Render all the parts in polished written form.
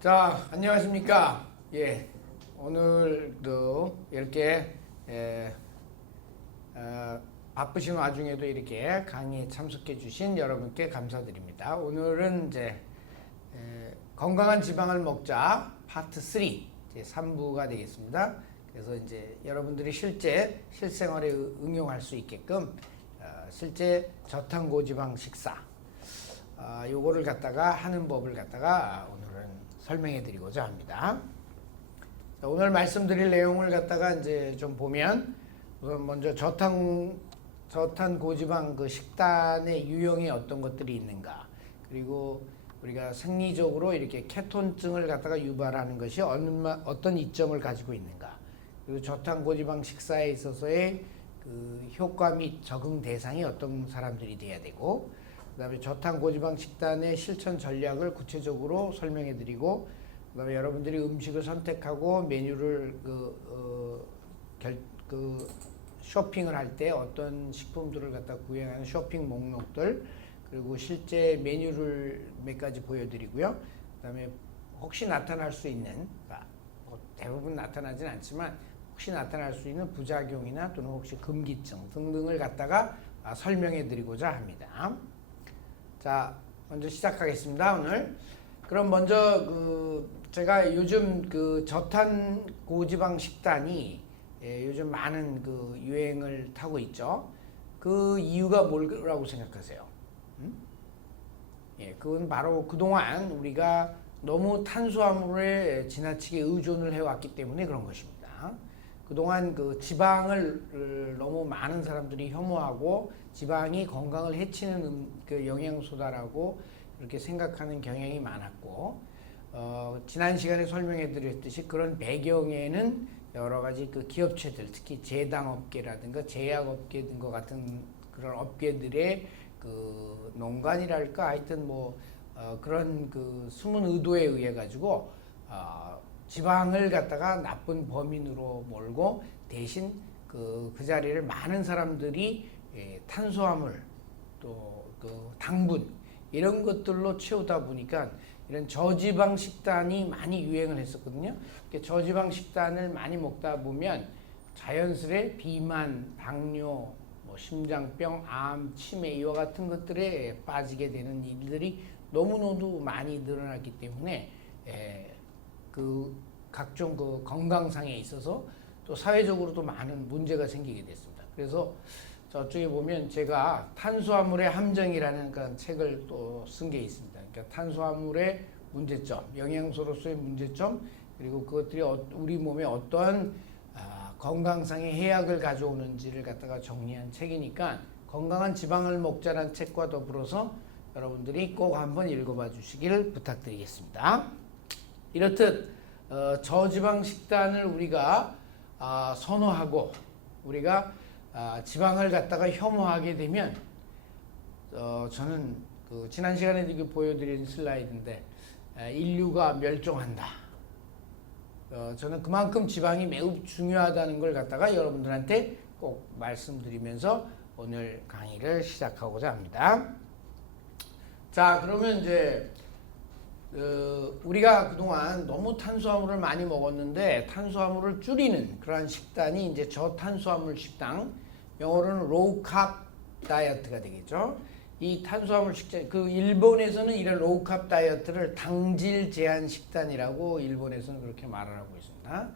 자, 안녕하십니까? 예, 오늘도 이렇게 바쁘신 와중에도 이렇게 강의에 참석해 주신 여러분께 감사드립니다. 오늘은 이제 건강한 지방을 먹자 파트 3 이제 3부가 되겠습니다. 그래서 이제 여러분들이 실제 실생활에 응용할 수 있게끔 실제 저탄고지방 식사 요거를 갖다가 하는 법을 갖다가 오늘은 설명해 드리고자 합니다. 자, 오늘 말씀드릴 내용을 갖다가 이제 좀 보면 우선 먼저 저탄 고지방 그 식단의 유형이 어떤 것들이 있는가, 그리고 우리가 생리적으로 이렇게 케톤증을 갖다가 유발하는 것이 어떤 이점을 가지고 있는가, 그리고 저탄 고지방 식사에 있어서의 그 효과 및 적응 대상이 어떤 사람들이 돼야 되고, 그 다음에 저탄 고지방 식단의 실천 전략을 구체적으로 설명해 드리고, 그 다음에 여러분들이 음식을 선택하고 메뉴를 쇼핑을 할 때 어떤 식품들을 갖다 구매하는 쇼핑 목록들, 그리고 실제 메뉴를 몇 가지 보여드리고요. 그 다음에 혹시 나타날 수 있는, 대부분 나타나진 않지만 혹시 나타날 수 있는 부작용이나 또는 혹시 금기증 등등을 갖다가 설명해 드리고자 합니다. 자, 먼저 시작하겠습니다. 오늘 그럼 먼저 제가 요즘 그 저탄 고지방 식단이 요즘 많은 그 유행을 타고 있죠. 그 이유가 뭐라고 생각하세요? 예, 그건 바로 그동안 우리가 너무 탄수화물에 지나치게 의존을 해왔기 때문에 그런 것입니다. 그동안 그 지방을 너무 많은 사람들이 혐오하고 지방이 건강을 해치는 그 영양소다라고 이렇게 생각하는 경향이 많았고, 지난 시간에 설명해 드렸듯이 그런 배경에는 여러 가지 그 기업체들, 특히 제당업계라든가 제약업계 등과 같은 그런 업계들의 그 농간이랄까 하여튼 그런 그 숨은 의도에 의해 가지고 지방을 갖다가 나쁜 범인으로 몰고 대신 그 자리를 많은 사람들이 탄수화물 또 그 당분 이런 것들로 채우다 보니까 이런 저지방 식단이 많이 유행을 했었거든요. 저지방 식단을 많이 먹다 보면 자연스레 비만, 당뇨, 심장병, 암, 치매 이와 같은 것들에 빠지게 되는 일들이 너무너무 많이 늘어났기 때문에 그 각종 그 건강상에 있어서 또 사회적으로도 많은 문제가 생기게 됐습니다. 그래서 저쪽에 보면 제가 탄수화물의 함정이라는 그런 책을 또 쓴 게 있습니다. 그러니까 탄수화물의 문제점, 영양소로서의 문제점, 그리고 그것들이 우리 몸에 어떠한 건강상의 해악을 가져오는지를 갖다가 정리한 책이니까 건강한 지방을 먹자라는 책과 더불어서 여러분들이 꼭 한번 읽어봐 주시기를 부탁드리겠습니다. 이렇듯 저지방 식단을 우리가 선호하고 우리가 지방을 갖다가 혐오하게 되면 저는 그 지난 시간에 보여드린 슬라이드인데 인류가 멸종한다. 저는 그만큼 지방이 매우 중요하다는 걸 갖다가 여러분들한테 꼭 말씀드리면서 오늘 강의를 시작하고자 합니다. 자, 그러면 이제 우리가 그동안 너무 탄수화물을 많이 먹었는데 탄수화물을 줄이는 그러한 식단이 이제 저탄수화물 식당, 영어로는 로우 캅 다이어트가 되겠죠. 이 탄수화물 식단, 그 일본에서는 이런 로우 캅 다이어트를 당질 제한 식단이라고 일본에서는 그렇게 말을 하고 있습니다.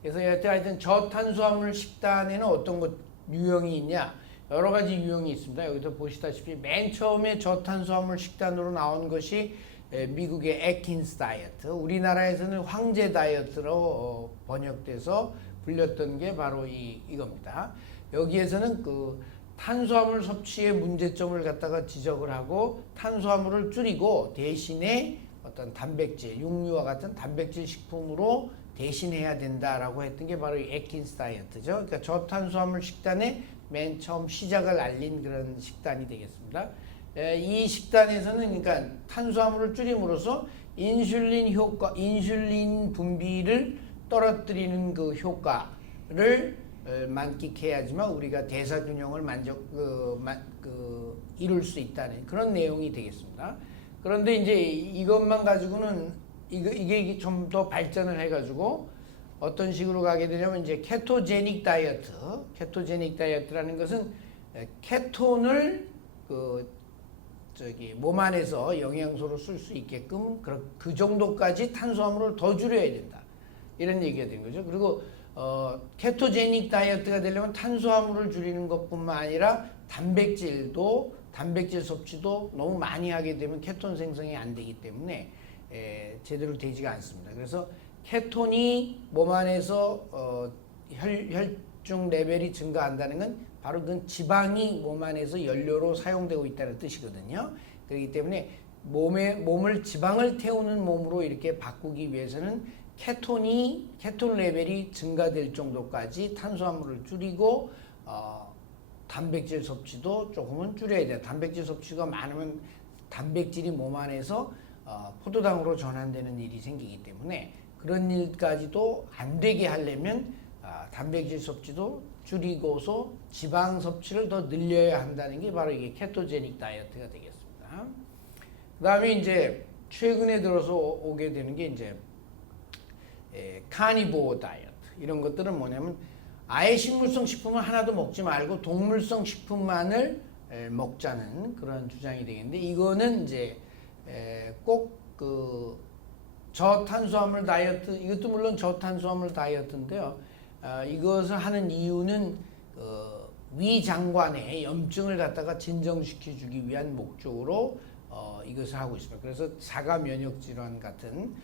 그래서 하여튼 저탄수화물 식단에는 어떤 것 유형이 있냐? 여러 가지 유형이 있습니다. 여기서 보시다시피 맨 처음에 저탄수화물 식단으로 나온 것이 미국의 애킨스 다이어트, 우리나라에서는 황제 다이어트로 번역돼서 불렸던 게 바로 이겁니다. 여기에서는 그 탄수화물 섭취의 문제점을 갖다가 지적을 하고 탄수화물을 줄이고 대신에 어떤 단백질, 육류와 같은 단백질 식품으로 대신해야 된다라고 했던 게 바로 이 애킨스 다이어트죠. 그러니까 저탄수화물 식단의 맨 처음 시작을 알린 그런 식단이 되겠습니다. 이 식단에서는 그러니까 탄수화물을 줄임으로써 인슐린 분비를 떨어뜨리는 그 효과를 만끽해야지만 우리가 대사균형을 이룰 수 있다는 그런 내용이 되겠습니다. 그런데 이제 이것만 가지고는 이게 좀 더 발전을 해가지고 어떤 식으로 가게 되냐면 이제 케토제닉 다이어트. 케토제닉 다이어트라는 것은 케톤을 몸 안에서 영양소로 쓸 수 있게끔 그 정도까지 탄수화물을 더 줄여야 된다. 이런 얘기가 된 거죠. 그리고 케토제닉 다이어트가 되려면 탄수화물을 줄이는 것뿐만 아니라 단백질 섭취도 너무 많이 하게 되면 케톤 생성이 안 되기 때문에 제대로 되지가 않습니다. 그래서 케톤이 몸 안에서 혈중 레벨이 증가한다는 건 바로 그 지방이 몸 안에서 연료로 사용되고 있다는 뜻이거든요. 그렇기 때문에 몸을 지방을 태우는 몸으로 이렇게 바꾸기 위해서는 케톤 레벨이 증가될 정도까지 탄수화물을 줄이고 단백질 섭취도 조금은 줄여야 돼요. 단백질 섭취가 많으면 단백질이 몸 안에서 포도당으로 전환되는 일이 생기기 때문에 그런 일까지도 안 되게 하려면 단백질 섭취도 줄이고서 지방 섭취를 더 늘려야 한다는 게 바로 이게 케토제닉 다이어트가 되겠습니다. 그 다음에 이제 최근에 들어서 오게 되는 게 이제 카니보어 다이어트. 이런 것들은 뭐냐면 아예 식물성 식품을 하나도 먹지 말고 동물성 식품만을 먹자는 그런 주장이 되겠는데, 이거는 이제 꼭 저탄수화물 다이어트, 이것도 물론 저탄수화물 다이어트인데요. 이것을 하는 이유는 위장관의 염증을 갖다가 진정시켜 주기 위한 목적으로 이것을 하고 있습니다. 그래서 사가 면역 질환 같은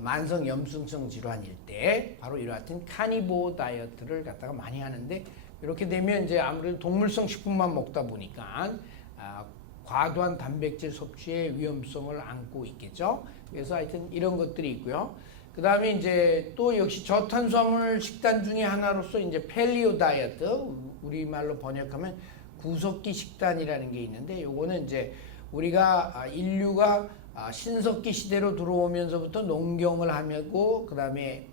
만성 염증성 질환일 때 바로 이와 같은 카니보어 다이어트를 갖다가 많이 하는데, 이렇게 되면 이제 아무래도 동물성 식품만 먹다 보니까 과도한 단백질 섭취의 위험성을 안고 있겠죠. 그래서 하여튼 이런 것들이 있고요. 그 다음에 이제 또 역시 저탄수화물 식단 중에 하나로서 이제 팰리오 다이어트, 우리말로 번역하면 구석기 식단이라는 게 있는데, 요거는 이제 우리가 인류가 신석기 시대로 들어오면서부터 농경을 하고 그 다음에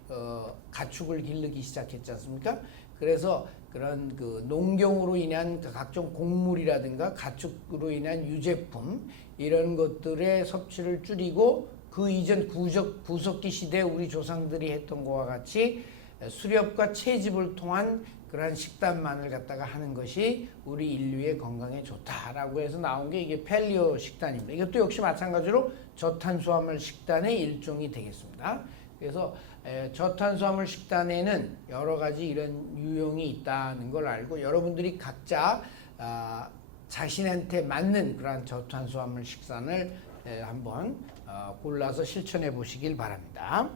가축을 기르기 시작했지 않습니까? 그래서 그런 농경으로 인한 각종 곡물이라든가 가축으로 인한 유제품 이런 것들의 섭취를 줄이고, 그 이전 구석기 시대 우리 조상들이 했던 것과 같이 수렵과 채집을 통한 그러한 식단만을 갖다가 하는 것이 우리 인류의 건강에 좋다라고 해서 나온 게 이게 팰리오 식단입니다. 이것도 역시 마찬가지로 저탄수화물 식단의 일종이 되겠습니다. 그래서 저탄수화물 식단에는 여러 가지 이런 유형이 있다는 걸 알고, 여러분들이 각자 자신한테 맞는 그러한 저탄수화물 식단을 한번 골라서 실천해 보시길 바랍니다.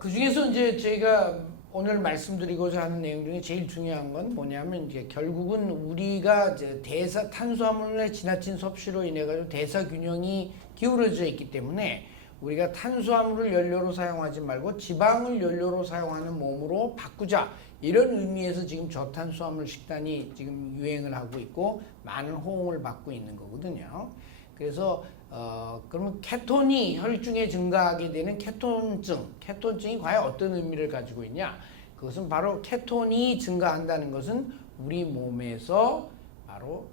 그 중에서 이제 저희가 오늘 말씀드리고자 하는 내용 중에 제일 중요한 건 뭐냐면, 이제 결국은 우리가 이제 탄수화물의 지나친 섭취로 인해 가지고 대사 균형이 기울어져 있기 때문에 우리가 탄수화물을 연료로 사용하지 말고 지방을 연료로 사용하는 몸으로 바꾸자, 이런 의미에서 지금 저탄수화물 식단이 지금 유행을 하고 있고 많은 호응을 받고 있는 거거든요. 그래서 그러면 케톤이 혈중에 증가하게 되는 케톤증이 과연 어떤 의미를 가지고 있냐? 그것은 바로 케톤이 증가한다는 것은 우리 몸에서 바로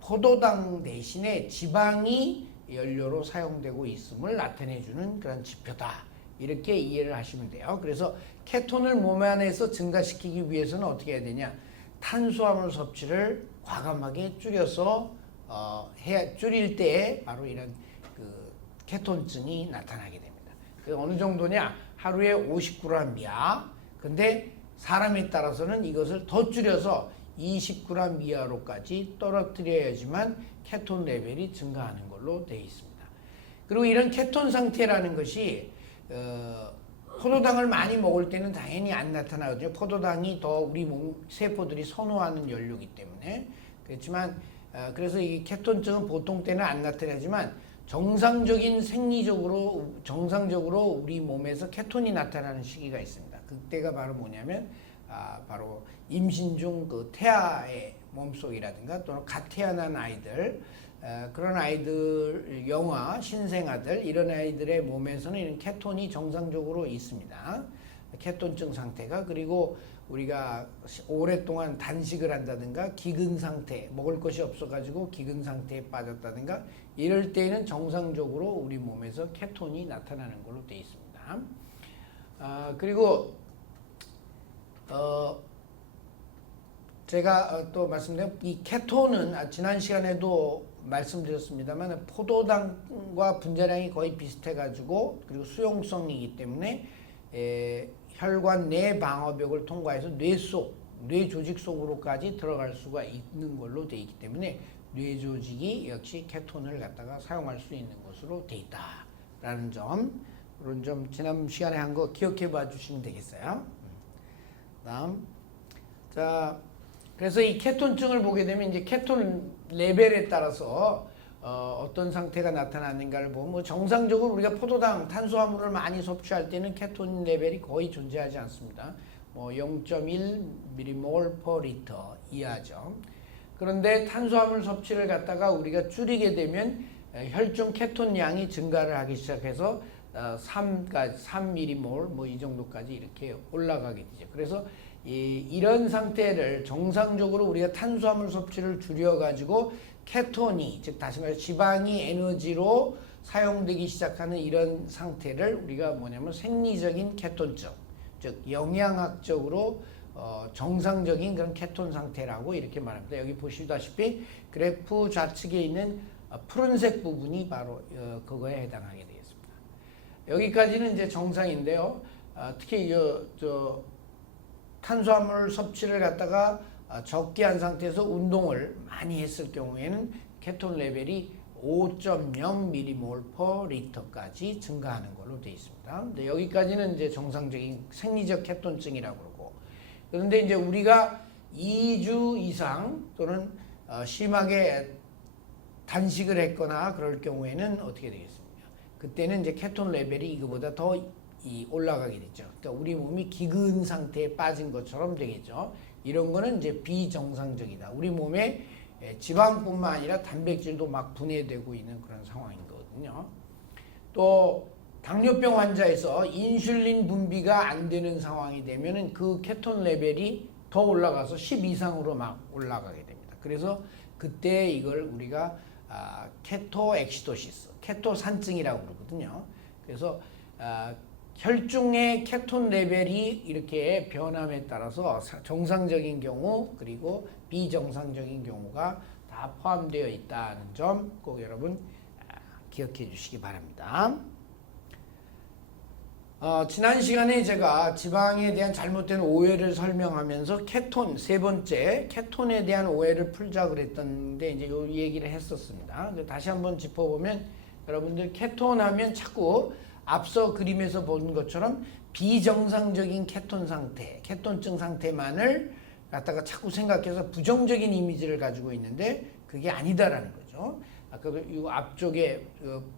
포도당 대신에 지방이 연료로 사용되고 있음을 나타내주는 그런 지표다, 이렇게 이해를 하시면 돼요. 그래서 케톤을 몸 안에서 증가시키기 위해서는 어떻게 해야 되냐? 탄수화물 섭취를 과감하게 줄여서 줄일 때 바로 이런 케톤증이 나타나게 됩니다. 어느 정도냐? 하루에 50g 이하. 근데 사람에 따라서는 이것을 더 줄여서 20g 이하로까지 떨어뜨려야지만 케톤 레벨이 증가하는 걸로 되어 있습니다. 그리고 이런 케톤 상태라는 것이 포도당을 많이 먹을 때는 당연히 안 나타나거든요. 포도당이 더 우리 몸 세포들이 선호하는 연료이기 때문에. 그렇지만 그래서 이 케톤증은 보통 때는 안 나타나지만 정상적으로 우리 몸에서 케톤이 나타나는 시기가 있습니다. 그때가 바로 뭐냐면 바로 임신 중 태아의 몸속이라든가 또는 갓 태어난 아이들, 그런 아이들, 영아, 신생아들, 이런 아이들의 몸에서는 이런 케톤이 정상적으로 있습니다. 케톤증 상태가. 그리고 우리가 오랫동안 단식을 한다든가 기근 상태, 먹을 것이 없어가지고 기근 상태에 빠졌다든가 이럴 때에는 정상적으로 우리 몸에서 케톤이 나타나는 걸로 되어 있습니다. 그리고 제가 또 말씀드린 이 케톤은 지난 시간에도 말씀드렸습니다만 포도당과 분자량이 거의 비슷해가지고 그리고 수용성이기 때문에 혈관 내 방어벽을 통과해서 뇌 조직 속으로까지 들어갈 수가 있는 걸로 되어 있기 때문에 뇌 조직이 역시 케톤을 갖다가 사용할 수 있는 것으로 되어 있다라는 점, 그런 점 지난 시간에 한 거 기억해 봐 주시면 되겠어요. 다음, 자, 그래서 이 케톤증을 보게 되면 이제 케톤 레벨에 따라서 어떤 상태가 나타나는가를 보면 뭐 정상적으로 우리가 포도당 탄수화물을 많이 섭취할 때는 케톤 레벨이 거의 존재하지 않습니다. 뭐 0.1 mmol per liter 이하죠. 그런데 탄수화물 섭취를 갖다가 우리가 줄이게 되면 혈중 케톤 양이 증가를 하기 시작해서 3 mmol 뭐 이 정도까지 이렇게 올라가게 되죠. 그래서 이런 상태를 정상적으로 우리가 탄수화물 섭취를 줄여가지고 케톤이, 즉 다시 말해 지방이 에너지로 사용되기 시작하는 이런 상태를 우리가 뭐냐면 생리적인 케톤증, 즉 영양학적으로 정상적인 그런 케톤 상태라고 이렇게 말합니다. 여기 보시다시피 그래프 좌측에 있는 푸른색 부분이 바로 그거에 해당하게 되겠습니다. 여기까지는 이제 정상인데요. 특히 탄수화물 섭취를 갖다가 적게 한 상태에서 운동을 많이 했을 경우에는 케톤 레벨이 5.0 mmol per liter까지 증가하는 걸로 되어 있습니다. 근데 여기까지는 이제 정상적인 생리적 케톤증이라고 그러고, 그런데 이제 우리가 2주 이상 또는 심하게 단식을 했거나 그럴 경우에는 어떻게 되겠습니까? 그때는 이제 케톤 레벨이 이거보다 더 올라가게 되죠. 그러니까 우리 몸이 기근 상태에 빠진 것처럼 되겠죠. 이런 거는 이제 비정상적이다. 우리 몸에 지방뿐만 아니라 단백질도 막 분해되고 있는 그런 상황인 거거든요. 또 당뇨병 환자에서 인슐린 분비가 안 되는 상황이 되면은 그 케톤 레벨이 더 올라가서 10 이상으로 막 올라가게 됩니다. 그래서 그때 이걸 우리가 케토엑시도시스, 케토산증이라고 그러거든요. 그래서 혈중의 케톤 레벨이 이렇게 변함에 따라서 정상적인 경우 그리고 비정상적인 경우가 다 포함되어 있다는 점 꼭 여러분 기억해 주시기 바랍니다. 지난 시간에 제가 지방에 대한 잘못된 오해를 설명하면서 케톤, 세 번째 케톤에 대한 오해를 풀자 그랬던데 이제 요 얘기를 했었습니다. 다시 한번 짚어보면 여러분들 케톤 하면 자꾸 앞서 그림에서 본 것처럼 비정상적인 케톤 상태, 케톤증 상태만을 갖다가 자꾸 생각해서 부정적인 이미지를 가지고 있는데 그게 아니다라는 거죠. 아까 이 앞쪽에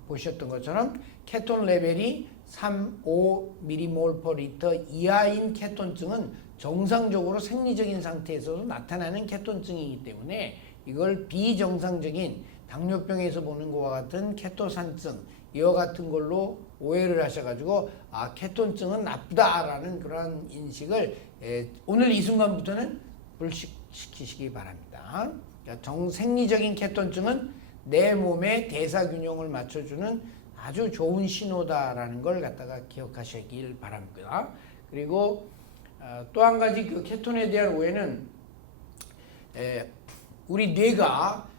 보셨던 것처럼 케톤 레벨이 3.5 mmol per liter 이하인 케톤증은 정상적으로 생리적인 상태에서도 나타나는 케톤증이기 때문에 이걸 비정상적인 당뇨병에서 보는 것과 같은 케토산증 이와 같은 걸로 오해를 하셔가지고 케톤증은 나쁘다라는 그런 인식을 오늘 이 순간부터는 불식시키시기 바랍니다. 그러니까 생리적인 케톤증은 내 몸의 대사 균형을 맞춰주는 아주 좋은 신호다라는 걸 갖다가 기억하시길 바랍니다. 그리고 또 한 가지 그 케톤에 대한 오해는 우리 뇌가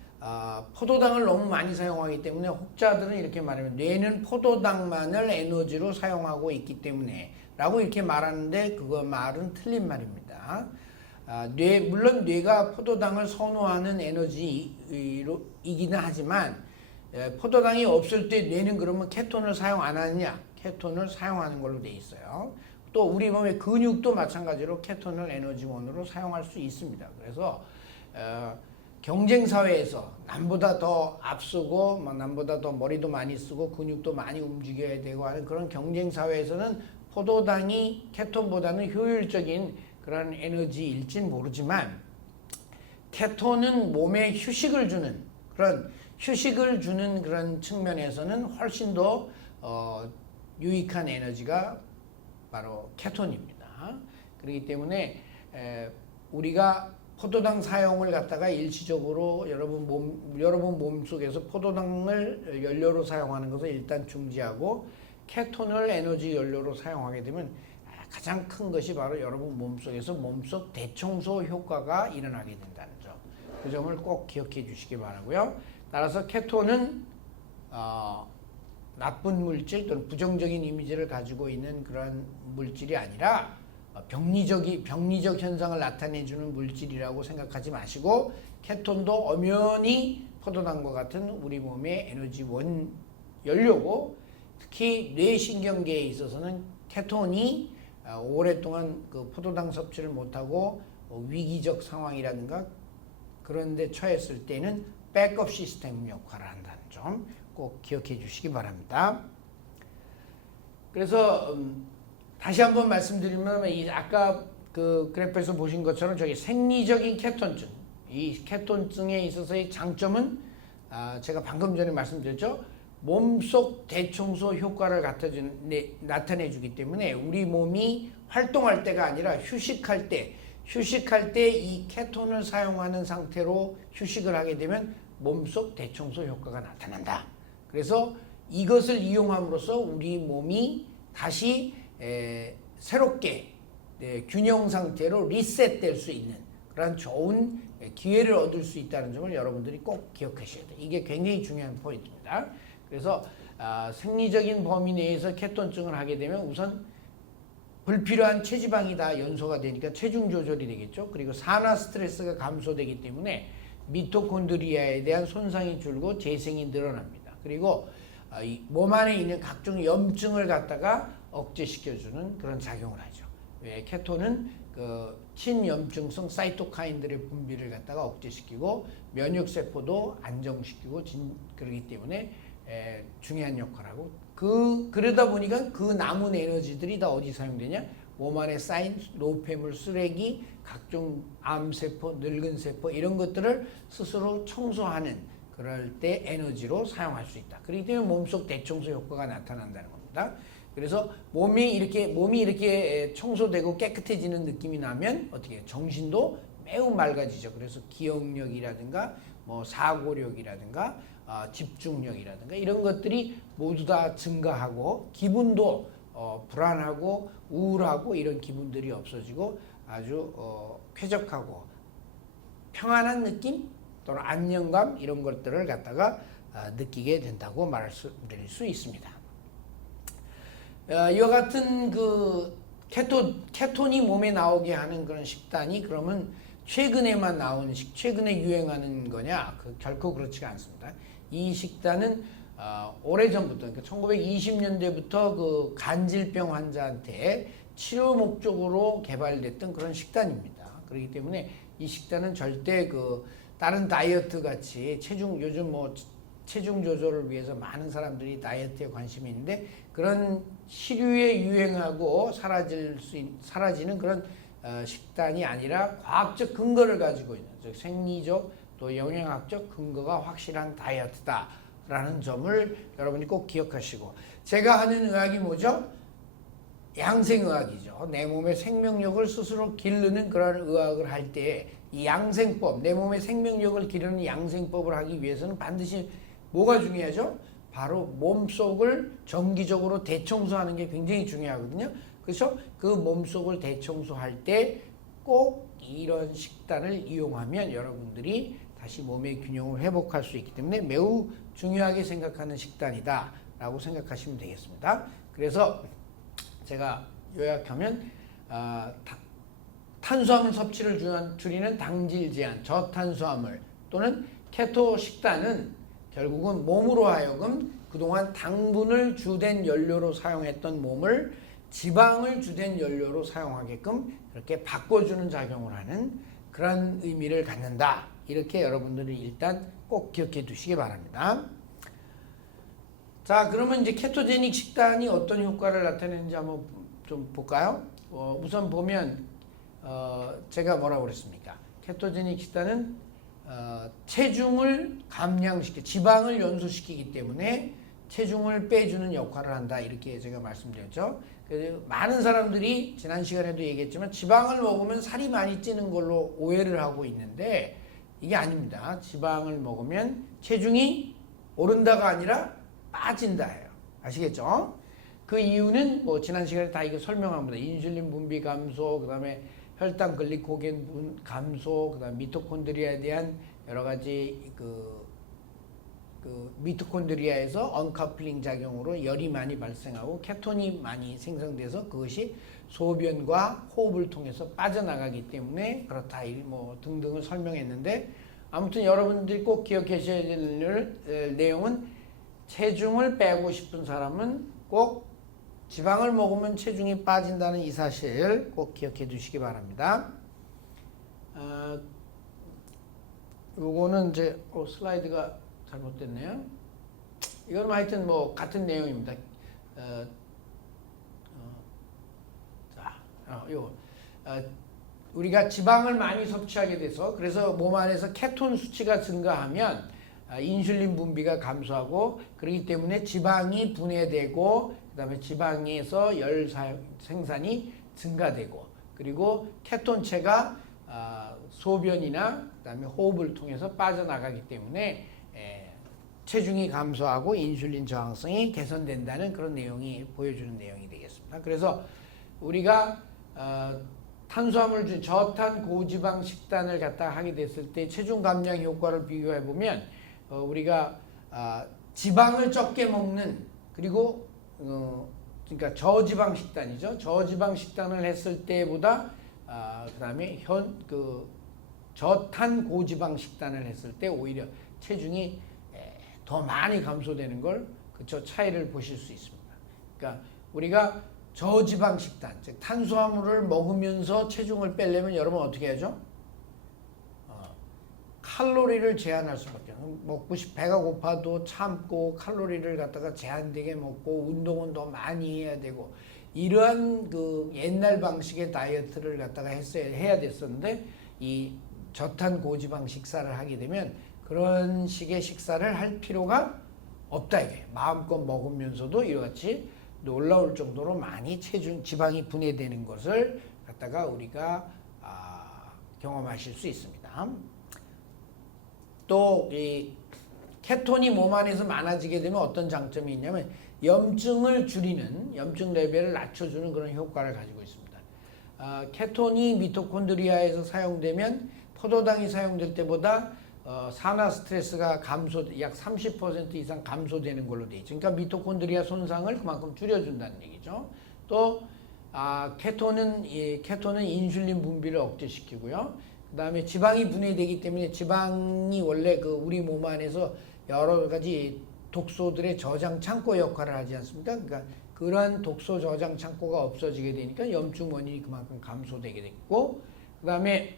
포도당을 너무 많이 사용하기 때문에 혹자들은 이렇게 말하면 뇌는 포도당만을 에너지로 사용하고 있기 때문에 라고 이렇게 말하는데 그거 말은 틀린 말입니다. 물론 뇌가 포도당을 선호하는 에너지이기는 하지만 포도당이 없을 때 뇌는 그러면 케톤을 사용 안 하느냐? 케톤을 사용하는 걸로 돼 있어요. 또 우리 몸의 근육도 마찬가지로 케톤을 에너지원으로 사용할 수 있습니다. 그래서 경쟁 사회에서 남보다 더 앞서고 남보다 더 머리도 많이 쓰고 근육도 많이 움직여야 되고 하는 그런 경쟁 사회에서는 포도당이 케톤보다는 효율적인 그런 에너지일진 모르지만 케톤은 몸에 휴식을 주는 그런 측면에서는 훨씬 더 유익한 에너지가 바로 케톤입니다. 그렇기 때문에 우리가 포도당 사용을 갖다가 일시적으로 여러분 몸속에서 포도당을 연료로 사용하는 것을 일단 중지하고 케톤을 에너지 연료로 사용하게 되면 가장 큰 것이 바로 여러분 몸속에서 몸속 대청소 효과가 일어나게 된다는 점. 그 점을 꼭 기억해 주시기 바라고요. 따라서 케톤은 나쁜 물질 또는 부정적인 이미지를 가지고 있는 그런 물질이 아니라 병리적 현상을 나타내주는 물질이라고 생각하지 마시고 케톤도 엄연히 포도당과 같은 우리 몸의 에너지 원 연료고 특히 뇌신경계에 있어서는 케톤이 오랫동안 그 포도당 섭취를 못하고 위기적 상황이라든가 그런 데 처했을 때는 백업 시스템 역할을 한다는 점 꼭 기억해 주시기 바랍니다. 그래서 다시 한번 말씀드리면 이 아까 그 그래프에서 보신 것처럼 저기 생리적인 케톤증, 이 케톤증에 있어서의 장점은 제가 방금 전에 말씀드렸죠. 몸속 대청소 효과를 나타내주기 때문에 우리 몸이 활동할 때가 아니라 휴식할 때 이 케톤을 사용하는 상태로 휴식을 하게 되면 몸속 대청소 효과가 나타난다. 그래서 이것을 이용함으로써 우리 몸이 다시 새롭게 균형 상태로 리셋될 수 있는 그런 좋은 기회를 얻을 수 있다는 점을 여러분들이 꼭 기억하셔야 돼요. 이게 굉장히 중요한 포인트입니다. 그래서 생리적인 범위 내에서 케톤증을 하게 되면 우선 불필요한 체지방이 다 연소가 되니까 체중 조절이 되겠죠. 그리고 산화 스트레스가 감소되기 때문에 미토콘드리아에 대한 손상이 줄고 재생이 늘어납니다. 그리고 몸 안에 있는 각종 염증을 갖다가 억제시켜주는 그런 작용을 하죠. 왜? 케톤은 그 친염증성 사이토카인들의 분비를 갖다가 억제시키고 면역세포도 안정시키고 그러기 때문에 중요한 역할을 하고 그러다 보니까 그 남은 에너지들이 다 어디 사용되냐? 몸 안에 쌓인 노폐물, 쓰레기, 각종 암세포, 늙은 세포 이런 것들을 스스로 청소하는 그럴 때 에너지로 사용할 수 있다. 그렇기 때문에 몸속 대청소 효과가 나타난다는 겁니다. 그래서 몸이 이렇게 청소되고 깨끗해지는 느낌이 나면 어떻게 해요? 정신도 매우 맑아지죠. 그래서 기억력이라든가 뭐 사고력이라든가 집중력이라든가 이런 것들이 모두 다 증가하고 기분도 불안하고 우울하고 이런 기분들이 없어지고 아주 쾌적하고 평안한 느낌 또는 안정감 이런 것들을 갖다가 느끼게 된다고 말씀드릴 수 있습니다. 이와 같은 그 케톤이 몸에 나오게 하는 그런 식단이 그러면 최근에만 나온 최근에 유행하는 거냐? 결코 그렇지가 않습니다. 이 식단은 오래전부터 그러니까 1920년대부터 그 간질병 환자한테 치료 목적으로 개발됐던 그런 식단입니다. 그렇기 때문에 이 식단은 절대 그 다른 다이어트 같이 요즘 뭐 체중 조절을 위해서 많은 사람들이 다이어트에 관심이 있는데 그런 시류에 유행하고 사라지는 그런 식단이 아니라 과학적 근거를 가지고 있는 즉 생리적 또 영양학적 근거가 확실한 다이어트다라는 점을 여러분이 꼭 기억하시고 제가 하는 의학이 뭐죠? 양생의학이죠. 내 몸의 생명력을 스스로 기르는 그런 의학을 할 때 이 양생법, 내 몸의 생명력을 기르는 양생법을 하기 위해서는 반드시 뭐가 중요하죠? 바로 몸속을 정기적으로 대청소하는 게 굉장히 중요하거든요. 그래서 그 몸속을 대청소할 때 꼭 이런 식단을 이용하면 여러분들이 다시 몸의 균형을 회복할 수 있기 때문에 매우 중요하게 생각하는 식단이다 라고 생각하시면 되겠습니다. 그래서 제가 요약하면 탄수화물 섭취를 줄이는 당질 제한, 저탄수화물 또는 케토 식단은 결국은 몸으로 하여금 그동안 당분을 주된 연료로 사용했던 몸을 지방을 주된 연료로 사용하게끔 이렇게 바꿔주는 작용을 하는 그런 의미를 갖는다. 이렇게 여러분들이 일단 꼭 기억해 두시기 바랍니다. 자, 그러면 이제 케토제닉 식단이 어떤 효과를 나타내는지 한번 좀 볼까요? 우선 보면 제가 뭐라고 그랬습니까? 케토제닉 식단은 체중을 감량시켜 지방을 연소시키기 때문에 체중을 빼주는 역할을 한다 이렇게 제가 말씀드렸죠. 그래서 많은 사람들이 지난 시간에도 얘기했지만 지방을 먹으면 살이 많이 찌는 걸로 오해를 하고 있는데 이게 아닙니다. 지방을 먹으면 체중이 오른다가 아니라 빠진다예요. 아시겠죠? 그 이유는 뭐 지난 시간에 다 이거 설명합니다. 인슐린 분비 감소, 그다음에 혈당 글리코겐 감소, 그다음 미토콘드리아에 대한 여러 가지 그 미토콘드리아에서 언커플링 작용으로 열이 많이 발생하고 케톤이 많이 생성돼서 그것이 소변과 호흡을 통해서 빠져나가기 때문에 그렇다 뭐 등등을 설명했는데 아무튼 여러분들이 꼭 기억하셔야 될 내용은 체중을 빼고 싶은 사람은 꼭 지방을 먹으면 체중이 빠진다는 이 사실 꼭 기억해 두시기 바랍니다. 요거는 이제 슬라이드가 잘못됐네요. 이건 하여튼 뭐 같은 내용입니다. 우리가 지방을 많이 섭취하게 돼서 그래서 몸 안에서 케톤 수치가 증가하면 인슐린 분비가 감소하고 그렇기 때문에 지방이 분해되고 그다음에 지방에서 열 생산이 증가되고 그리고 케톤체가 소변이나 그다음에 호흡을 통해서 빠져나가기 때문에 체중이 감소하고 인슐린 저항성이 개선된다는 그런 내용이 보여주는 내용이 되겠습니다. 그래서 우리가 탄수화물 중 저탄 고지방 식단을 갖다 하게 됐을 때 체중 감량 효과를 비교해 보면 우리가 지방을 적게 먹는 그리고 그러니까 저지방 식단이죠. 저지방 식단을 했을 때보다 그다음에 저탄 고지방 식단을 했을 때 오히려 체중이 더 많이 감소되는 걸 그쵸 차이를 보실 수 있습니다. 그러니까 우리가 저지방 식단, 즉 탄수화물을 먹으면서 체중을 빼려면 여러분 어떻게 하죠? 칼로리를 제한할 수밖에 없어요. 배가 고파도 참고 칼로리를 갖다가 제한되게 먹고 운동은 더 많이 해야 되고 이러한 그 옛날 방식의 다이어트를 갖다가 해야 됐었는데 이 저탄 고지방 식사를 하게 되면 그런 식의 식사를 할 필요가 없다 이게 마음껏 먹으면서도 이같이 놀라울 정도로 많이 지방이 분해되는 것을 갖다가 우리가 경험하실 수 있습니다. 또 이 케톤이 몸 안에서 많아지게 되면 어떤 장점이 있냐면 염증을 줄이는 염증 레벨을 낮춰주는 그런 효과를 가지고 있습니다. 케톤이 미토콘드리아에서 사용되면 포도당이 사용될 때보다 산화 스트레스가 약 30% 이상 감소되는 걸로 되어 있죠. 그러니까 미토콘드리아 손상을 그만큼 줄여준다는 얘기죠. 또 케톤은 인슐린 분비를 억제시키고요. 그 다음에 지방이 분해되기 때문에 지방이 원래 우리 몸 안에서 여러 가지 독소들의 저장 창고 역할을 하지 않습니까? 그러니까 그러한 독소 저장 창고가 없어지게 되니까 염증 원인이 그만큼 감소되게 됐고, 그 다음에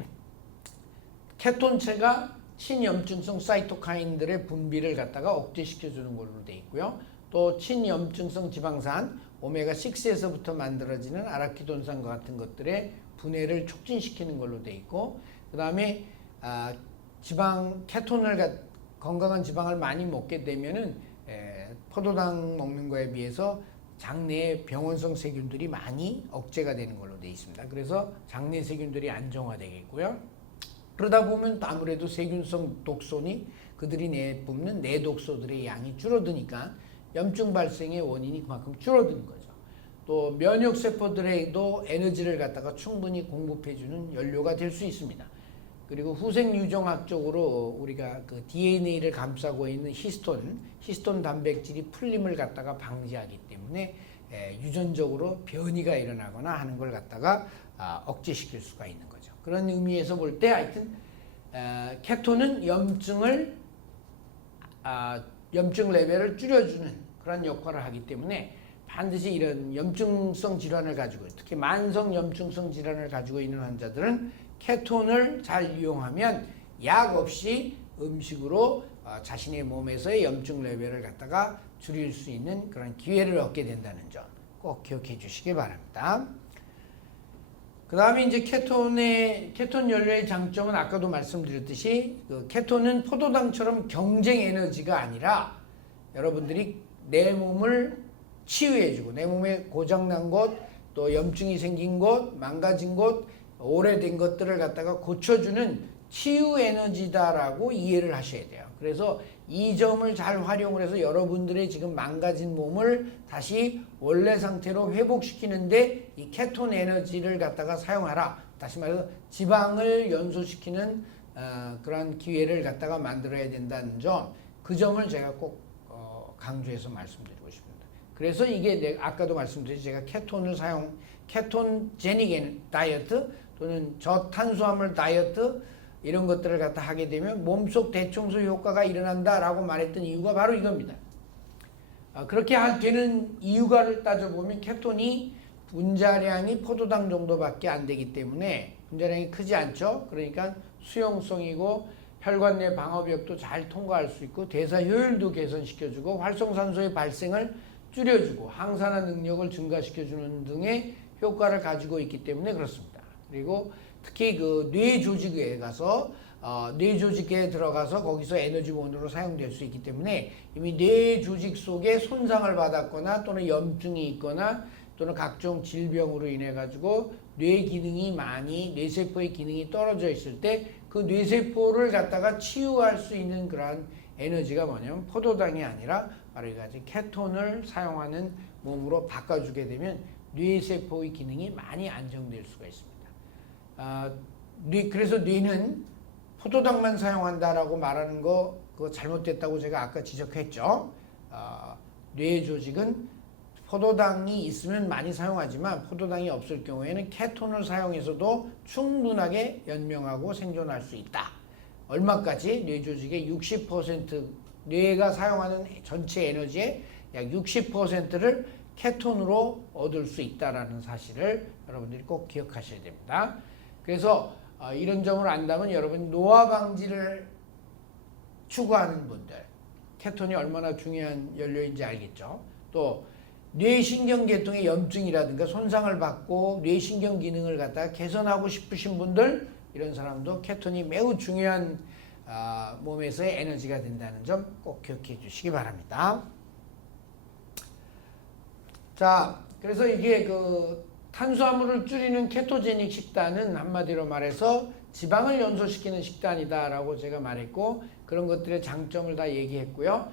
케톤체가 친염증성 사이토카인들의 분비를 갖다가 억제시켜주는 걸로 되어 있고요. 또 친염증성 지방산 오메가6에서부터 만들어지는 아라키돈산과 같은 것들의 분해를 촉진시키는 걸로 되어 있고, 그 다음에 건강한 지방을 많이 먹게 되면은 포도당 먹는 거에 비해서 장내에 병원성 세균들이 많이 억제가 되는 걸로 되어 있습니다. 그래서 장내 세균들이 안정화되겠고요. 그러다 보면 아무래도 세균성 독소니 그들이 내뿜는 내독소들의 양이 줄어드니까 염증 발생의 원인이 그만큼 줄어드는 거죠. 또 면역세포들에도 에너지를 갖다가 충분히 공급해주는 연료가 될 수 있습니다. 그리고 후생유정학적으로 우리가 그 DNA를 감싸고 있는 히스톤 단백질이 풀림을 갖다가 방지하기 때문에 유전적으로 변이가 일어나거나 하는 걸 갖다가 억제시킬 수가 있는 거죠. 그런 의미에서 볼 때 하여튼 케톤은 염증 레벨을 줄여주는 그런 역할을 하기 때문에 반드시 이런 염증성 질환을 가지고 특히 만성 염증성 질환을 가지고 있는 환자들은 케톤을 잘 이용하면 약 없이 음식으로 자신의 몸에서의 염증 레벨을 갖다가 줄일 수 있는 그런 기회를 얻게 된다는 점 꼭 기억해 주시기 바랍니다. 그 다음에 이제 케톤 연료의 장점은 아까도 말씀드렸듯이 케톤은 포도당처럼 경쟁 에너지가 아니라 여러분들이 내 몸을 치유해주고 내 몸에 고장난 곳, 또 염증이 생긴 곳, 망가진 곳, 오래된 것들을 갖다가 고쳐주는 치유 에너지다라고 이해를 하셔야 돼요. 그래서 이 점을 잘 활용을 해서 여러분들의 지금 망가진 몸을 다시 원래 상태로 회복시키는데 이 케톤 에너지를 갖다가 사용하라. 다시 말해서 지방을 연소시키는 그러한 기회를 갖다가 만들어야 된다는 점, 그 점을 제가 꼭 강조해서 말씀드리고 싶습니다. 그래서 이게 아까도 말씀드렸지, 제가 케톤제닉 다이어트 또는 저탄수화물 다이어트 이런 것들을 갖다 하게 되면 몸속 대청소 효과가 일어난다라고 말했던 이유가 바로 이겁니다. 그렇게 되는 이유가를 따져보면 케톤이 분자량이 포도당 정도밖에 안 되기 때문에 분자량이 크지 않죠. 그러니까 수용성이고 혈관 내 방어벽도 잘 통과할 수 있고 대사 효율도 개선시켜주고 활성산소의 발생을 줄여주고 항산화 능력을 증가시켜주는 등의 효과를 가지고 있기 때문에 그렇습니다. 그리고 특히 그 뇌 조직에 가서 뇌 조직에 들어가서 거기서 에너지원으로 사용될 수 있기 때문에 이미 뇌 조직 속에 손상을 받았거나 또는 염증이 있거나 또는 각종 질병으로 인해 가지고 뇌 기능이 많이 뇌세포의 기능이 떨어져 있을 때 그 뇌세포를 갖다가 치유할 수 있는 그러한 에너지가 뭐냐면 포도당이 아니라 바로 이같이 케톤을 사용하는 몸으로 바꿔주게 되면 뇌세포의 기능이 많이 안정될 수가 있습니다. 그래서 뇌는 포도당만 사용한다라고 말하는 거 그거 잘못됐다고 제가 아까 지적했죠. 뇌 조직은 포도당이 있으면 많이 사용하지만 포도당이 없을 경우에는 케톤을 사용해서도 충분하게 연명하고 생존할 수 있다. 얼마까지? 뇌 조직의 60% 뇌가 사용하는 전체 에너지의 약 60%를 케톤으로 얻을 수 있다라는 사실을 여러분들이 꼭 기억하셔야 됩니다. 그래서 이런 점을 안다면 여러분 노화 방지를 추구하는 분들 케톤이 얼마나 중요한 연료인지 알겠죠. 또 뇌신경계통의 염증이라든가 손상을 받고 뇌신경 기능을 갖다가 개선하고 싶으신 분들 이런 사람도 케톤이 매우 중요한 몸에서의 에너지가 된다는 점 꼭 기억해 주시기 바랍니다. 자, 그래서 이게 그 탄수화물을 줄이는 케토제닉 식단은 한마디로 말해서 지방을 연소시키는 식단이다라고 제가 말했고 그런 것들의 장점을 다 얘기했고요.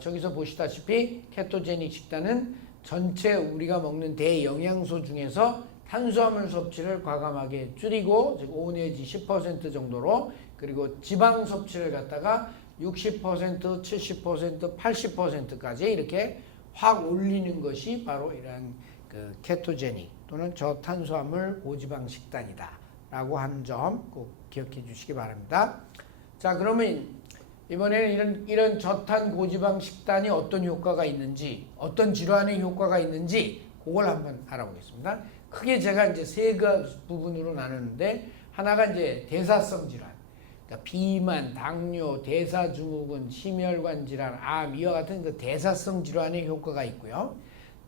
저기서 보시다시피 케토제닉 식단은 전체 우리가 먹는 대영양소 중에서 탄수화물 섭취를 과감하게 줄이고 즉 5 내지 10% 정도로 그리고 지방 섭취를 갖다가 60%, 70%, 80%까지 이렇게 확 올리는 것이 바로 이러한 그 케토제닉 또는 저탄수화물 고지방 식단이다 라고 하는 점 꼭 기억해 주시기 바랍니다. 자, 그러면 이번에는 이런 저탄 고지방 식단이 어떤 효과가 있는지 어떤 질환의 효과가 있는지 그걸 한번 알아보겠습니다. 크게 제가 이제 세 부분으로 나누는데 하나가 이제 대사성 질환 그러니까 비만, 당뇨, 대사증후군, 심혈관 질환, 암 이와 같은 그 대사성 질환의 효과가 있고요.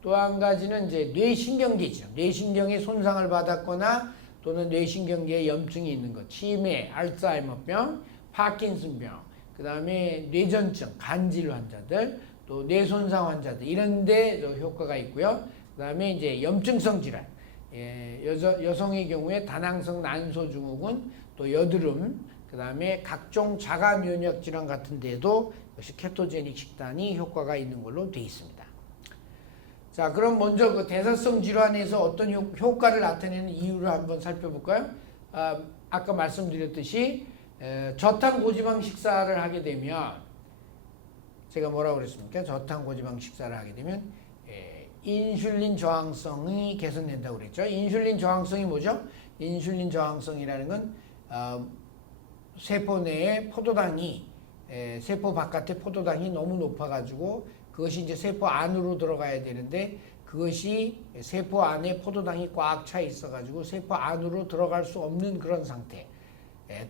또 한 가지는 이제 뇌신경계 질환, 뇌신경에 손상을 받았거나 또는 뇌신경계에 염증이 있는 것, 치매, 알츠하이머병, 파킨슨병, 그 다음에 뇌전증, 간질 환자들, 또 뇌손상 환자들 이런 데 효과가 있고요. 그 다음에 이제 염증성 질환, 여성의 경우에 다낭성 난소증후군, 또 여드름, 그 다음에 각종 자가 면역 질환 같은 데도 역시 케토제닉 식단이 효과가 있는 걸로 되어 있습니다. 자, 그럼 먼저 그 대사성 질환에서 어떤 효과를 나타내는 이유를 한번 살펴볼까요? 아까 말씀드렸듯이 저탄 고지방 식사를 하게 되면 제가 뭐라고 그랬습니까? 저탄 고지방 식사를 하게 되면 인슐린 저항성이 개선된다고 그랬죠. 인슐린 저항성이 뭐죠? 인슐린 저항성이라는 건 세포 내에 포도당이 세포 바깥에 포도당이 너무 높아가지고 그것이 이제 세포 안으로 들어가야 되는데 그것이 세포 안에 포도당이 꽉 차 있어가지고 세포 안으로 들어갈 수 없는 그런 상태.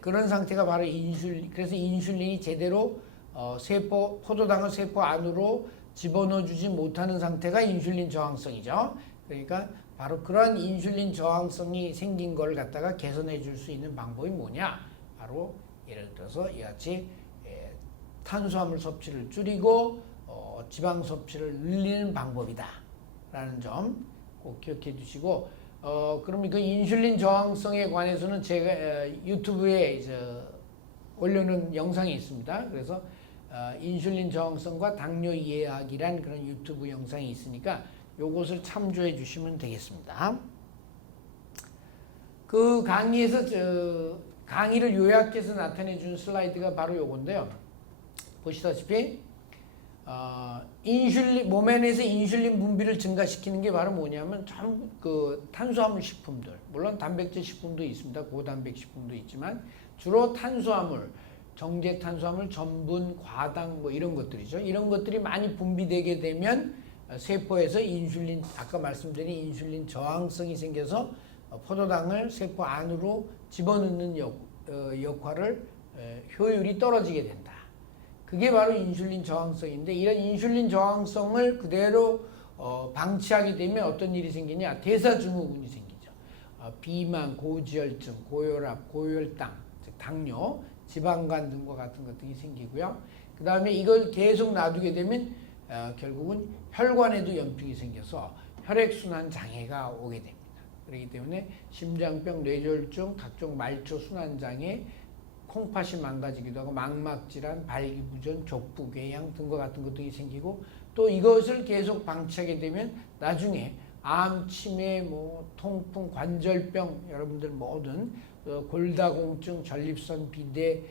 그런 상태가 바로 인슐린. 그래서 인슐린이 제대로 포도당을 세포 안으로 집어넣어주지 못하는 상태가 인슐린 저항성이죠. 그러니까 바로 그런 인슐린 저항성이 생긴 걸 갖다가 개선해 줄 수 있는 방법이 뭐냐? 바로 예를 들어서 이같이 탄수화물 섭취를 줄이고 지방 섭취를 늘리는 방법이다 라는 점 꼭 기억해 주시고, 그러면 그 인슐린 저항성에 관해서는 제가 유튜브에 올려놓은 영상이 있습니다. 그래서 인슐린 저항성과 당뇨 이해하기란 그런 유튜브 영상이 있으니까 요것을 참조해 주시면 되겠습니다. 그 강의에서 강의를 요약해서 나타내 준 슬라이드가 바로 요건데요. 보시다시피 인슐린, 몸에 내에서 인슐린 분비를 증가시키는 게 바로 뭐냐면 전부 그 탄수화물 식품들, 물론 단백질 식품도 있습니다. 고단백 식품도 있지만 주로 탄수화물, 정제 탄수화물, 전분, 과당 뭐 이런 것들이죠. 이런 것들이 많이 분비되게 되면 세포에서 인슐린, 아까 말씀드린 인슐린 저항성이 생겨서 포도당을 세포 안으로 집어넣는 역할을 효율이 떨어지게 된다. 그게 바로 인슐린 저항성인데, 이런 인슐린 저항성을 그대로 방치하게 되면 어떤 일이 생기냐? 대사증후군이 생기죠. 비만, 고지혈증, 고혈압, 고혈당, 즉 당뇨, 지방간 등과 같은 것들이 생기고요. 그 다음에 이걸 계속 놔두게 되면 결국은 혈관에도 염증이 생겨서 혈액순환 장애가 오게 됩니다. 그렇기 때문에 심장병, 뇌졸중, 각종 말초 순환장애, 콩팥이 망가지기도 하고 망막질환, 발기부전, 족부궤양 등과 같은 것들이 생기고, 또 이것을 계속 방치하게 되면 나중에 암, 치매, 뭐 통풍, 관절병, 여러분들 모든 골다공증, 전립선 비대,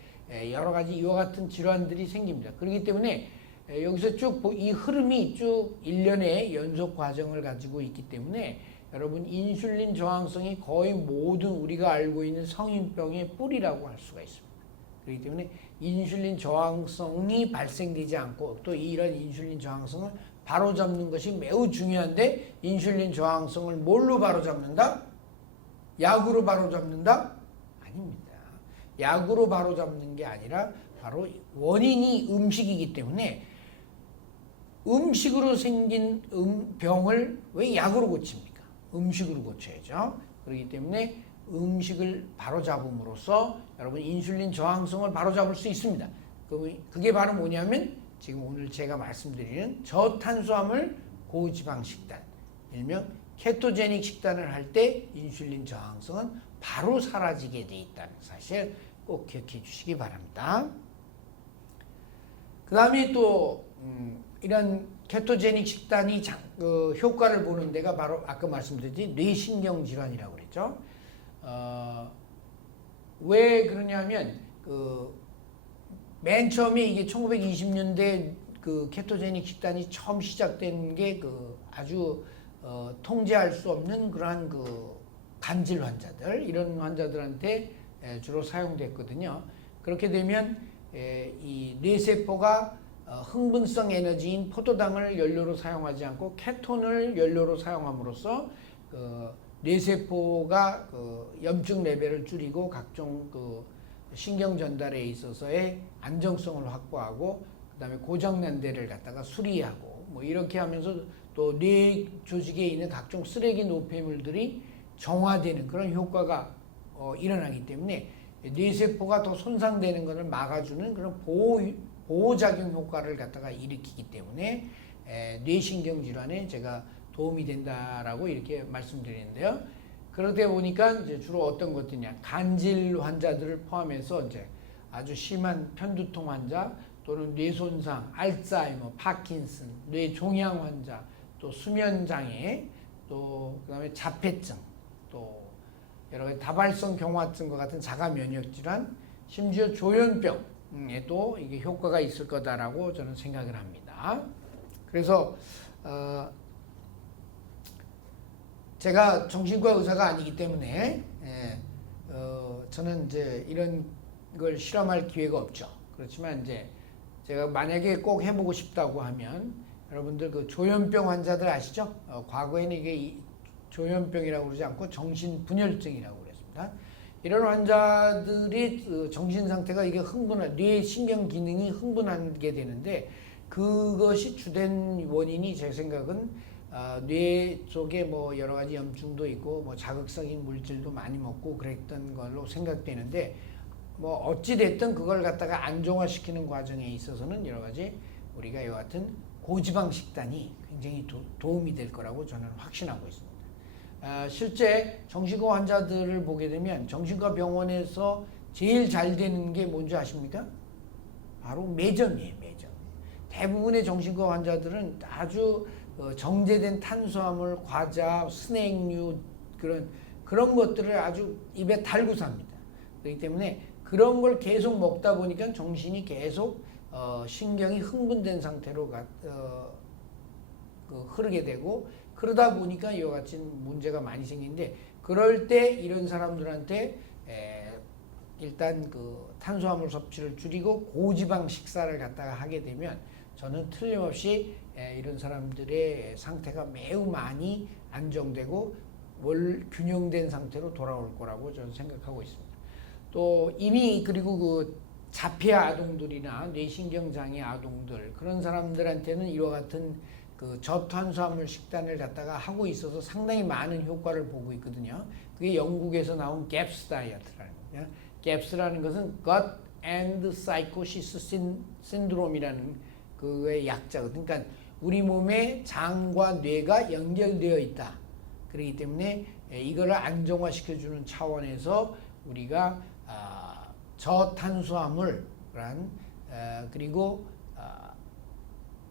여러 가지 이와 같은 질환들이 생깁니다. 그렇기 때문에 여기서 쭉 이 흐름이 쭉 일련의 연속 과정을 가지고 있기 때문에 여러분 인슐린 저항성이 거의 모든 우리가 알고 있는 성인병의 뿌리라고 할 수가 있습니다. 그렇기 때문에 인슐린 저항성이 발생되지 않고 또 이런 인슐린 저항성을 바로잡는 것이 매우 중요한데, 인슐린 저항성을 뭘로 바로잡는다? 약으로 바로잡는다? 아닙니다. 약으로 바로잡는 게 아니라 바로 원인이 음식이기 때문에 음식으로 생긴 병을 왜 약으로 고칩니까? 음식으로 고쳐야죠. 그렇기 때문에 음식을 바로잡음으로써 여러분 인슐린 저항성을 바로잡을 수 있습니다. 그게 바로 뭐냐면 지금 오늘 제가 말씀드리는 저탄수화물 고지방 식단, 일명 케토제닉 식단을 할 때 인슐린 저항성은 바로 사라지게 돼 있다는 사실 꼭 기억해 주시기 바랍니다. 그 다음에 또 이런 케토제닉 식단이 효과를 보는 데가 바로 아까 말씀드린 뇌신경 질환이라고 그랬죠. 왜 그러냐면 맨 처음에 이게 1920년대 그 케토제닉 식단이 처음 시작된 게 아주 통제할 수 없는 그러한 간질 환자들, 이런 환자들한테 주로 사용됐거든요. 그렇게 되면 이 뇌세포가 흥분성 에너지인 포도당을 연료로 사용하지 않고 케톤을 연료로 사용함으로써 뇌세포가 염증 레벨을 줄이고 각종 신경 전달에 있어서의 안정성을 확보하고, 그 다음에 고장난 데를 갖다가 수리하고 뭐 이렇게 하면서 또 뇌 조직에 있는 각종 쓰레기 노폐물들이 정화되는 그런 효과가 일어나기 때문에 뇌세포가 더 손상되는 것을 막아주는 그런 보호작용 효과를 갖다가 일으키기 때문에 뇌신경 질환에 제가 도움이 된다라고 이렇게 말씀드리는데요. 그러다 보니까 이제 주로 어떤 것들이냐, 간질 환자들을 포함해서 이제 아주 심한 편두통 환자 또는 뇌손상, 알츠하이머, 파킨슨, 뇌종양 환자, 또 수면장애, 또 그다음에 자폐증, 또 여러 가지 다발성 경화증과 같은 자가 면역 질환, 심지어 조현병에도 이게 효과가 있을 거다라고 저는 생각을 합니다. 그래서 제가 정신과 의사가 아니기 때문에 저는 이제 이런 걸 실험할 기회가 없죠. 그렇지만 이제 제가 만약에 꼭 해보고 싶다고 하면 여러분들 조현병 환자들 아시죠? 과거에는 이게 조현병이라고 그러지 않고 정신분열증이라고 그랬습니다. 이런 환자들이 정신 상태가 이게 뇌 신경 기능이 흥분하게 되는데, 그것이 주된 원인이 제 생각은 뇌 쪽에 뭐 여러 가지 염증도 있고 뭐 자극성인 물질도 많이 먹고 그랬던 걸로 생각되는데, 뭐 어찌 됐든 그걸 갖다가 안정화시키는 과정에 있어서는 여러 가지 우리가 이와 같은 고지방 식단이 굉장히 도움이 될 거라고 저는 확신하고 있습니다. 실제 정신과 환자들을 보게 되면 정신과 병원에서 제일 잘 되는 게 뭔지 아십니까? 바로 매점이에요, 매점. 대부분의 정신과 환자들은 아주 정제된 탄수화물, 과자, 스낵류 그런 것들을 아주 입에 달고 삽니다. 그렇기 때문에 그런 걸 계속 먹다 보니까 정신이 계속 신경이 흥분된 상태로 흐르게 되고 그러다 보니까 이와 같이 문제가 많이 생기는데 그럴 때 이런 사람들한테 일단 그 탄수화물 섭취를 줄이고 고지방 식사를 갖다가 하게 되면 저는 틀림없이 이런 사람들의 상태가 매우 많이 안정되고 균형된 상태로 돌아올 거라고 저는 생각하고 있습니다. 또 이미 그리고 그 자폐 아동들이나 뇌신경 장애 아동들 그런 사람들한테는 이와 같은 그 저탄수화물 식단을 갖다가 하고 있어서 상당히 많은 효과를 보고 있거든요. 그게 영국에서 나온 갭스 다이어트라는 거예요. 갭스라는 것은 Gut and Psychosis Syndrome이라는 그의 약자거든요. 그러니까 우리 몸의 장과 뇌가 연결되어 있다. 그렇기 때문에 이거를 안정화시켜주는 차원에서 우리가 저탄수화물 그리고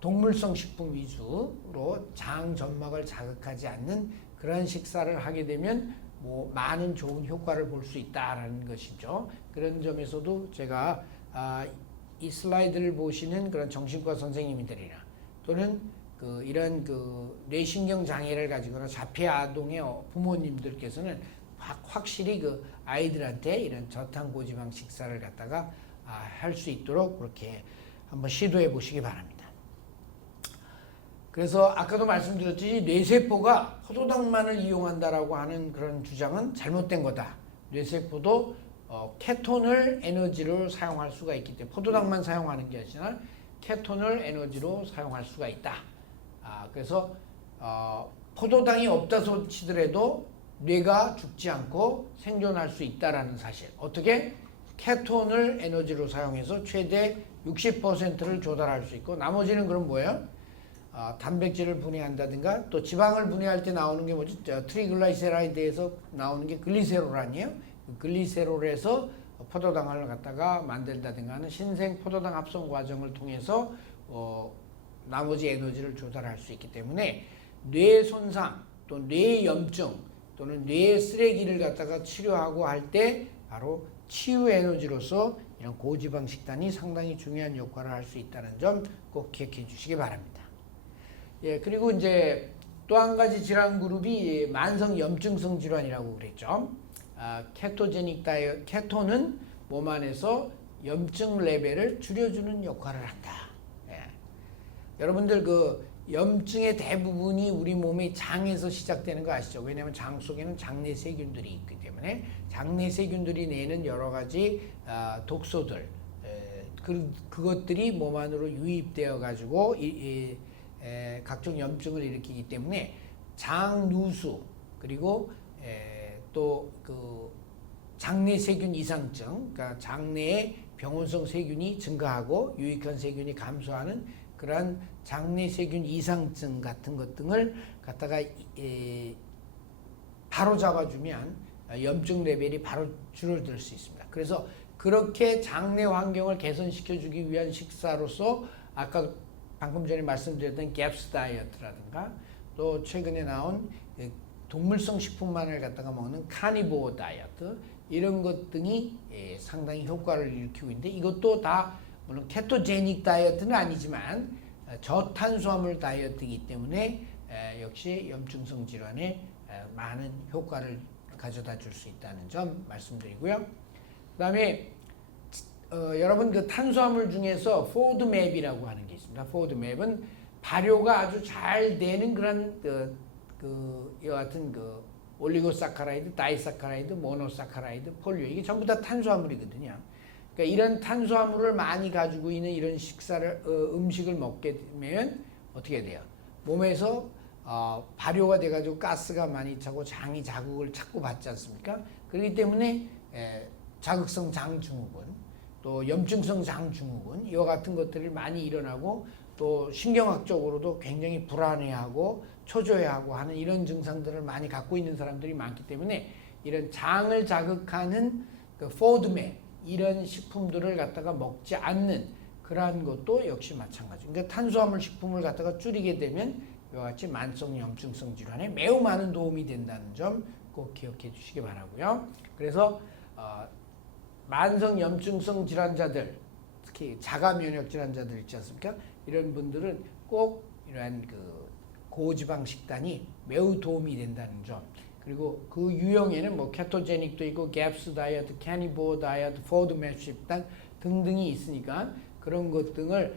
동물성 식품 위주로 장 점막을 자극하지 않는 그런 식사를 하게 되면 뭐 많은 좋은 효과를 볼 수 있다라는 것이죠. 그런 점에서도 제가 이 슬라이드를 보시는 그런 정신과 선생님들이나 또는 이런 뇌신경 장애를 가지거나 자폐 아동의 부모님들께서는 확실히 그 아이들한테 이런 저탄고지방 식사를 갖다가 할 수 있도록 그렇게 한번 시도해 보시기 바랍니다. 그래서 아까도 말씀드렸듯이 뇌세포가 포도당만을 이용한다라고 하는 그런 주장은 잘못된 거다. 뇌세포도 케톤을 에너지로 사용할 수가 있기 때문에 포도당만 사용하는 게 아니라 케톤을 에너지로 사용할 수가 있다. 그래서 포도당이 없다소 치더라도 뇌가 죽지 않고 생존할 수 있다라는 사실. 어떻게? 케톤을 에너지로 사용해서 최대 60%를 조달할 수 있고 나머지는 그럼 뭐예요? 단백질을 분해한다든가 또 지방을 분해할 때 나오는 게 뭐지? 트리글라이세라이드에서 나오는 게 글리세롤 아니에요? 글리세롤에서 포도당을 갖다가 만든다든가 하는 신생 포도당 합성 과정을 통해서 나머지 에너지를 조달할 수 있기 때문에 뇌 손상 또 뇌 염증 또는 뇌 쓰레기를 갖다가 치료하고 할 때 바로 치유 에너지로서 이런 고지방 식단이 상당히 중요한 역할을 할 수 있다는 점 꼭 기억해 주시기 바랍니다. 예, 그리고 이제 또 한 가지 질환 그룹이 만성 염증성 질환이라고 그랬죠. 케토제닉 다이어트, 케톤은 몸 안에서 염증 레벨을 줄여주는 역할을 한다. 예. 여러분들 그 염증의 대부분이 우리 몸의 장에서 시작되는 거 아시죠? 왜냐하면 장 속에는 장내 세균들이 있기 때문에 장내 세균들이 내는 여러 가지 독소들, 그것들이 몸 안으로 유입되어 가지고 각종 염증을 일으키기 때문에 장 누수 그리고 또 그 장내 세균 이상증, 그러니까 장내에 병원성 세균이 증가하고 유익한 세균이 감소하는 그러한 장내 세균 이상증 같은 것 등을 갖다가 바로 잡아주면 염증 레벨이 바로 줄어들 수 있습니다. 그래서 그렇게 장내 환경을 개선시켜주기 위한 식사로서 아까 방금 전에 말씀드렸던 갭스 다이어트라든가 또 최근에 나온 동물성 식품만을 갖다가 먹는 카니보어 다이어트 이런 것 등이 상당히 효과를 일으키고 있는데 이것도 다 물론 케토제닉 다이어트는 아니지만 저탄수화물 다이어트이기 때문에 역시 염증성 질환에 많은 효과를 가져다 줄 수 있다는 점 말씀드리고요. 그 다음에 여러분 그 탄수화물 중에서 포드맵이라고 하는 게 있습니다. 포드맵은 발효가 아주 잘 되는 그런 이와 같은 올리고사카라이드, 다이사카라이드, 모노사카라이드, 폴류 이게 전부 다 탄수화물이거든요. 그러니까 이런 탄수화물을 많이 가지고 있는 이런 음식을 먹게 되면 어떻게 돼요? 몸에서 발효가 돼가지고 가스가 많이 차고 장이 자극을 자꾸 받지 않습니까? 그렇기 때문에 자극성 장증후군 또 염증성 장증후군 이와 같은 것들이 많이 일어나고 또 신경학적으로도 굉장히 불안해하고 초조해하고 하는 이런 증상들을 많이 갖고 있는 사람들이 많기 때문에 이런 장을 자극하는 그 포드맥 이런 식품들을 갖다가 먹지 않는 그러한 것도 역시 마찬가지. 그러니까 탄수화물 식품을 갖다가 줄이게 되면 이와 같이 만성 염증성 질환에 매우 많은 도움이 된다는 점 꼭 기억해 주시기 바라고요. 그래서 만성 염증성 질환자들, 특히 자가 면역 질환자들 있지 않습니까? 이런 분들은 꼭 이러한 그 고지방 식단이 매우 도움이 된다는 점. 그리고 그 유형에는 뭐 케토제닉도 있고 갭스 다이어트, 캐니보 다이어트, 포드맥 식단 등등이 있으니까 그런 것 등을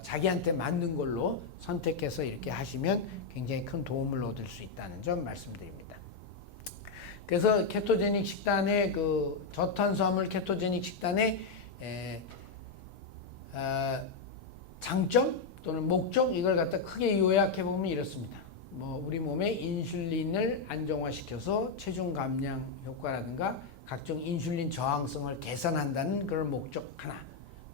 자기한테 맞는 걸로 선택해서 이렇게 하시면 굉장히 큰 도움을 얻을 수 있다는 점 말씀드립니다. 그래서 케토제닉 식단의 그 저탄수화물 케토제닉 식단의 장점 또는 목적 이걸 갖다 크게 요약해 보면 이렇습니다. 뭐 우리 몸의 인슐린을 안정화시켜서 체중 감량 효과라든가 각종 인슐린 저항성을 개선한다는 그런 목적 하나.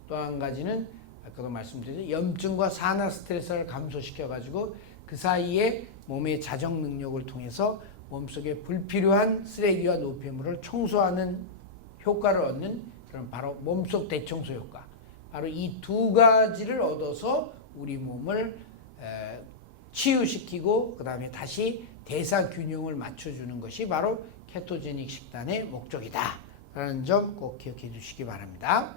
또 한 가지는 아까도 말씀드렸죠. 염증과 산화 스트레스를 감소시켜 가지고 그 사이에 몸의 자정 능력을 통해서 몸속에 불필요한 쓰레기와 노폐물을 청소하는 효과를 얻는 그런 바로 몸속 대청소 효과. 바로 이 두 가지를 얻어서 우리 몸을 치유시키고 그 다음에 다시 대사 균형을 맞춰주는 것이 바로 케토제닉 식단의 목적이다 라는 점 꼭 기억해 주시기 바랍니다.